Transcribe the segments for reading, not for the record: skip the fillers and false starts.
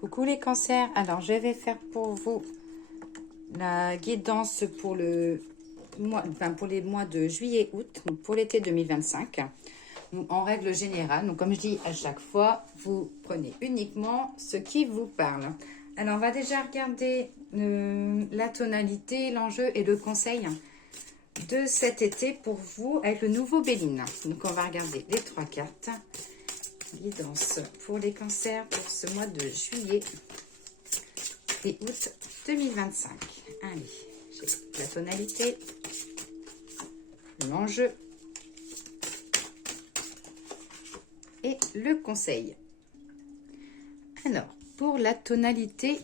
Coucou les cancers, alors je vais faire pour vous la guidance pour le mois, pour les mois de juillet-août, pour l'été 2025. Donc, en règle générale, donc comme je dis à chaque fois, vous prenez uniquement ce qui vous parle. Alors on va déjà regarder la tonalité, l'enjeu et le conseil de cet été pour vous avec le nouveau Béline. Donc on va regarder les trois cartes. Guidance pour les cancers pour ce mois de juillet et août 2025. Allez, j'ai la tonalité, l'enjeu et le conseil. Alors, pour la tonalité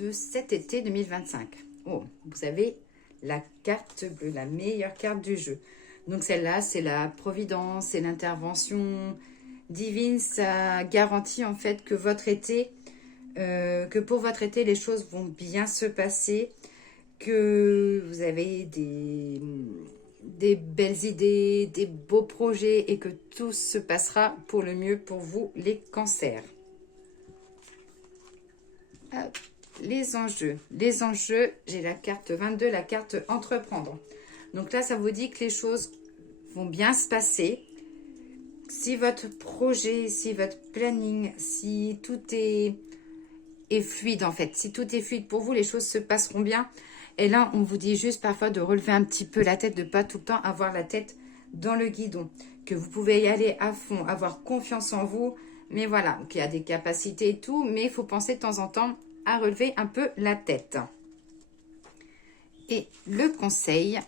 de cet été 2025, oh, vous avez la carte bleue, la meilleure carte du jeu. Donc celle-là, c'est la providence, c'est l'intervention divine. Ça garantit en fait que votre été, que pour votre été, les choses vont bien se passer, que vous avez des belles idées, des beaux projets et que tout se passera pour le mieux pour vous, les cancers. Hop. Les enjeux, j'ai la carte 22, la carte entreprendre. Donc là, ça vous dit que les choses vont bien se passer. Si votre projet, si votre planning, si tout est fluide en fait, si tout est fluide pour vous, les choses se passeront bien. Et là, on vous dit juste parfois de relever un petit peu la tête, de ne pas tout le temps avoir la tête dans le guidon. Que vous pouvez y aller à fond, avoir confiance en vous. Mais voilà, qu'il y a des capacités et tout, mais il faut penser de temps en temps à relever un peu la tête. Et le conseil,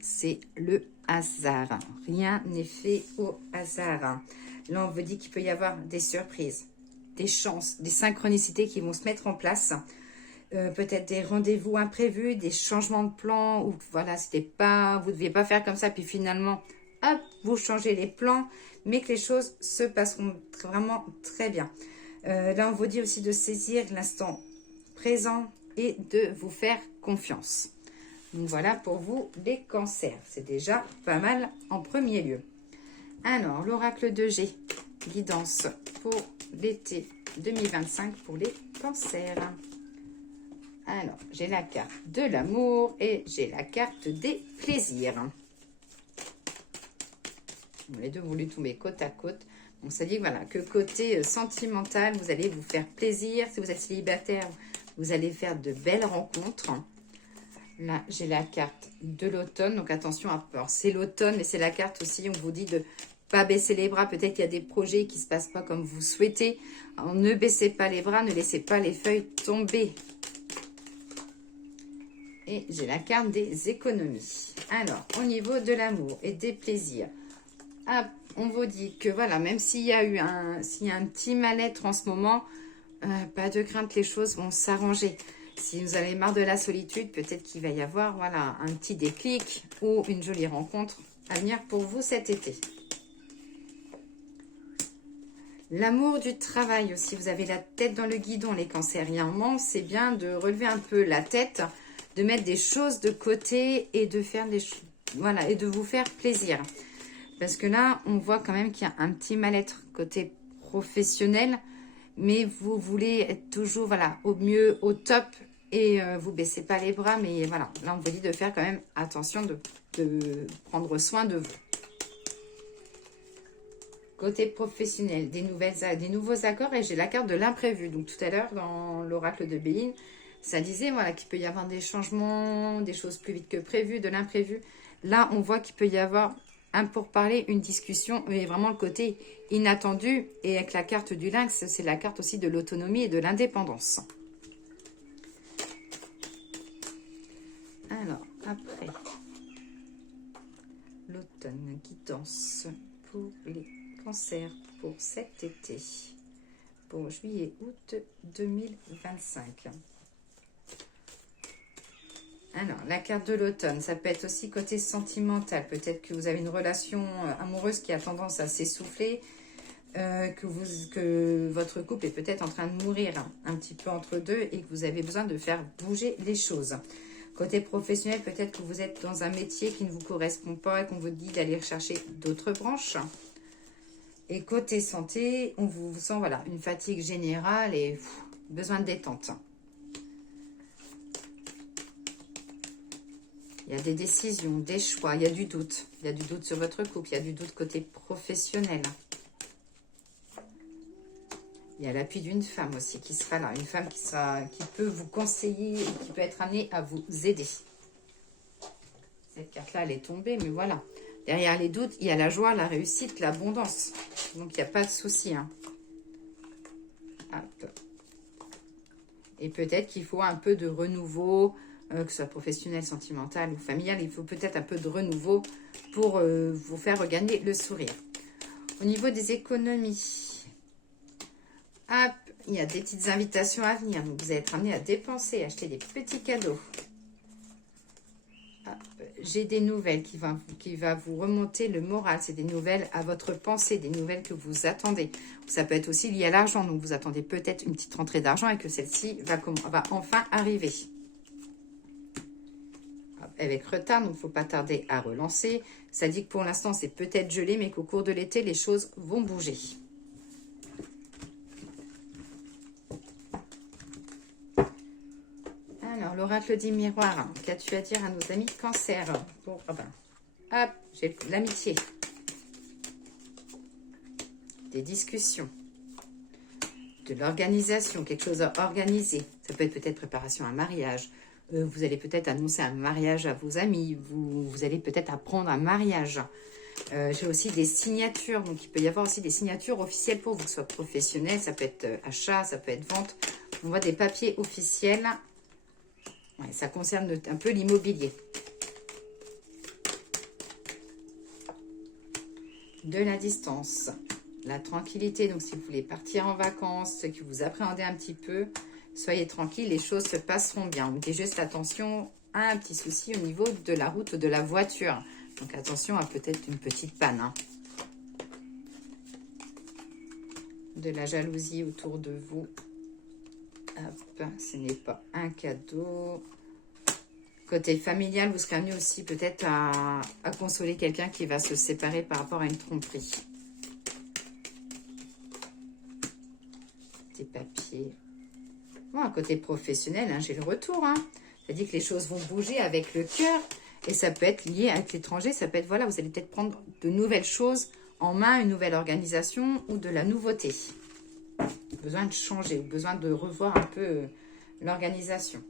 c'est le hasard. Rien n'est fait au hasard. Là, on vous dit qu'il peut y avoir des surprises, des chances, des synchronicités qui vont se mettre en place. Peut-être des rendez-vous imprévus, des changements de plans, ou voilà, vous ne deviez pas faire comme ça, puis finalement, hop, vous changez les plans, mais que les choses se passeront vraiment très bien. Là, on vous dit aussi de saisir l'instant présent et de vous faire confiance. Donc voilà pour vous les cancers. C'est déjà pas mal en premier lieu. Alors, l'oracle de G, guidance pour l'été 2025 pour les cancers. Alors, j'ai la carte de l'amour et j'ai la carte des plaisirs. Les deux voulu tomber côte à côte. Donc, ça dit que, voilà, que côté sentimental, vous allez vous faire plaisir. Si vous êtes célibataire, vous allez faire de belles rencontres. Là, j'ai la carte de l'automne. Donc, attention, c'est l'automne, mais c'est la carte aussi. On vous dit de ne pas baisser les bras. Peut-être qu'il y a des projets qui ne se passent pas comme vous souhaitez. Alors, ne baissez pas les bras, ne laissez pas les feuilles tomber. Et j'ai la carte des économies. Alors, au niveau de l'amour et des plaisirs, on vous dit que voilà, même s'il y a un petit mal-être en ce moment, pas de crainte, les choses vont s'arranger. Si vous avez marre de la solitude, peut-être qu'il va y avoir voilà, un petit déclic ou une jolie rencontre à venir pour vous cet été. L'amour du travail aussi, vous avez la tête dans le guidon, les cancériens. C'est bien de relever un peu la tête, de mettre des choses de côté et de faire des choses, voilà, et de vous faire plaisir. Parce que là, on voit quand même qu'il y a un petit mal-être côté professionnel, mais vous voulez être toujours voilà, au mieux, au top, et vous ne baissez pas les bras. Mais voilà, là, on vous dit de faire quand même attention, de prendre soin de vous. Côté professionnel, des nouveaux accords, et j'ai la carte de l'imprévu. Donc tout à l'heure, dans l'oracle de Béline, ça disait voilà, qu'il peut y avoir des changements, des choses plus vite que prévu, de l'imprévu. Là, on voit qu'il peut y avoir un pourparler, une discussion, mais vraiment le côté inattendu. Et avec la carte du lynx, c'est la carte aussi de l'autonomie et de l'indépendance. Alors, après, l'automne, guidance pour les cancers pour cet été, pour juillet-août 2025. Alors, la carte de l'automne, ça peut être aussi côté sentimental. Peut-être que vous avez une relation amoureuse qui a tendance à s'essouffler, que votre couple est peut-être en train de mourir un petit peu entre deux et que vous avez besoin de faire bouger les choses. Côté professionnel, peut-être que vous êtes dans un métier qui ne vous correspond pas et qu'on vous dit d'aller chercher d'autres branches. Et côté santé, on vous sent, voilà, une fatigue générale et besoin de détente. Il y a des décisions, des choix, il y a du doute. Il y a du doute sur votre couple, il y a du doute côté professionnel. Il y a l'appui d'une femme aussi qui sera là. Une femme qui peut vous conseiller et qui peut être amenée à vous aider. Cette carte-là, elle est tombée, mais voilà. Derrière les doutes, il y a la joie, la réussite, l'abondance. Donc, il n'y a pas de souci. Hein. Hop. Et peut-être qu'il faut un peu de renouveau, que ce soit professionnel, sentimental ou familial. Il faut peut-être un peu de renouveau pour vous faire regagner le sourire. Au niveau des économies, hop, il y a des petites invitations à venir. Donc, vous allez être amené à dépenser, acheter des petits cadeaux. J'ai des nouvelles qui va vous remonter le moral. C'est des nouvelles à votre pensée, des nouvelles que vous attendez. Ça peut être aussi lié à l'argent. Donc, vous attendez peut-être une petite rentrée d'argent et que celle-ci va enfin arriver. Avec retard, donc il ne faut pas tarder à relancer. Ça dit que pour l'instant, c'est peut-être gelé, mais qu'au cours de l'été, les choses vont bouger. Alors, l'oracle dit miroir. Qu'as-tu à dire à nos amis cancer? Hop, j'ai l'amitié. Des discussions. De l'organisation, quelque chose à organiser. Ça peut être peut-être préparation à un mariage. Vous allez peut-être annoncer un mariage à vos amis. Vous allez peut-être apprendre un mariage. J'ai aussi des signatures. Donc, il peut y avoir aussi des signatures officielles pour vous, que ce soit professionnel. Ça peut être achat, ça peut être vente. On voit des papiers officiels. Ouais, ça concerne un peu l'immobilier. De la distance. La tranquillité. Donc, si vous voulez partir en vacances, ceux qui vous appréhendez un petit peu, soyez tranquille, les choses se passeront bien. Mettez juste attention à un petit souci au niveau de la route ou de la voiture. Donc, attention à peut-être une petite panne. Hein. De la jalousie autour de vous. Hop, ce n'est pas un cadeau. Côté familial, vous serez amené aussi peut-être à consoler quelqu'un qui va se séparer par rapport à une tromperie. Des papiers. Bon, côté professionnel, hein, j'ai le retour. Hein. Ça dit que les choses vont bouger avec le cœur. Et ça peut être lié avec l'étranger. Ça peut être, voilà, vous allez peut-être prendre de nouvelles choses en main, une nouvelle organisation ou de la nouveauté. Besoin de changer, besoin de revoir un peu l'organisation.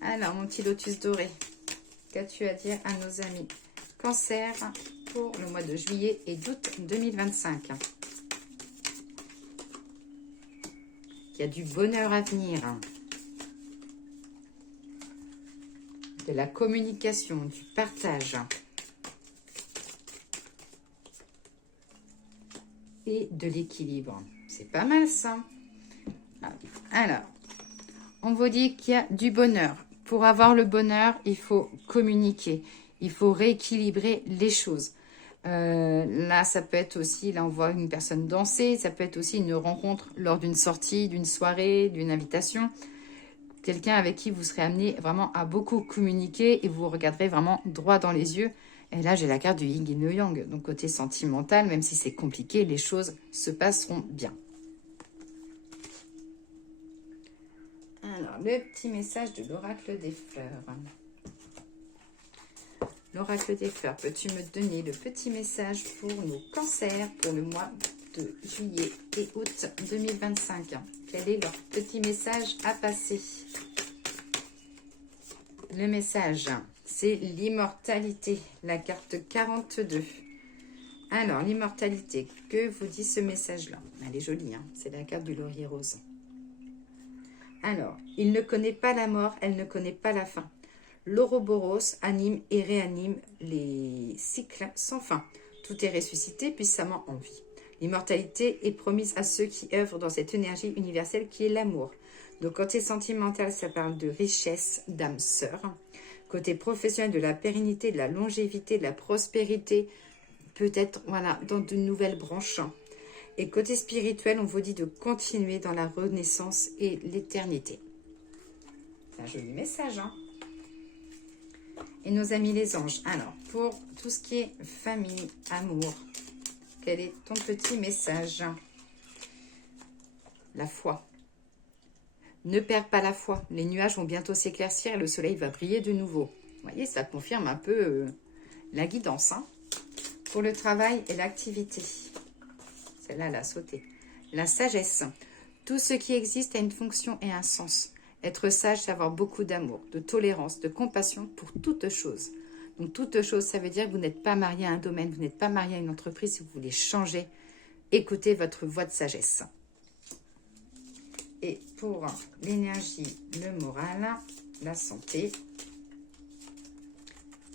Alors, mon petit lotus doré, qu'as-tu à dire à nos amis cancer pour le mois de juillet et d'août 2025? Il y a du bonheur à venir. De la communication, du partage. Et de l'équilibre. C'est pas mal ça. Alors, on vous dit qu'il y a du bonheur. Pour avoir le bonheur, il faut communiquer. Il faut rééquilibrer les choses. Là, ça peut être aussi, là on voit une personne danser. Ça peut être aussi une rencontre lors d'une sortie, d'une soirée, d'une invitation. Quelqu'un avec qui vous serez amené vraiment à beaucoup communiquer et vous regarderez vraiment droit dans les yeux. Et là, j'ai la carte du yin et le yang. Donc, côté sentimental, même si c'est compliqué, les choses se passeront bien. Alors, le petit message de l'oracle des fleurs. L'oracle des fleurs, peux-tu me donner le petit message pour nos cancers pour le mois de juillet et août 2025? Quel est leur petit message à passer? Le message, c'est l'immortalité, la carte 42. Alors, l'immortalité, que vous dit ce message-là? Elle est jolie, hein, c'est la carte du laurier rose. Alors, il ne connaît pas la mort, elle ne connaît pas la fin. L'Ouroboros anime et réanime les cycles sans fin. Tout est ressuscité puissamment en vie. L'immortalité est promise à ceux qui œuvrent dans cette énergie universelle qui est l'amour. Donc, côté sentimental, ça parle de richesse, d'âme sœur. Côté professionnel, de la pérennité, de la longévité, de la prospérité, peut-être voilà, dans de nouvelles branches. Et côté spirituel, on vous dit de continuer dans la renaissance et l'éternité. C'est un joli message, hein? Et nos amis les anges. Alors, pour tout ce qui est famille, amour, quel est ton petit message? La foi. Ne perds pas la foi. Les nuages vont bientôt s'éclaircir et le soleil va briller de nouveau. Vous voyez, ça confirme un peu la guidance. Hein. Pour le travail et l'activité. Celle-là, elle a sauté. La sagesse. Tout ce qui existe a une fonction et un sens. Être sage, c'est avoir beaucoup d'amour, de tolérance, de compassion pour toute chose. Donc, toute chose, ça veut dire que vous n'êtes pas marié à un domaine, vous n'êtes pas marié à une entreprise. Si vous voulez changer, écoutez votre voix de sagesse. Et pour l'énergie, le moral, la santé,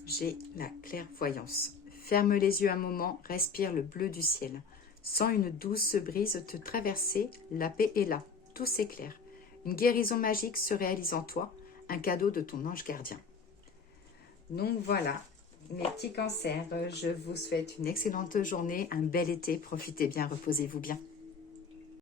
j'ai la clairvoyance. Ferme les yeux un moment, respire le bleu du ciel. Sens une douce brise te traverser, la paix est là, tout s'éclaire. Une guérison magique se réalise en toi, un cadeau de ton ange gardien. Donc voilà, mes petits cancers, je vous souhaite une excellente journée, un bel été, profitez bien, reposez-vous bien.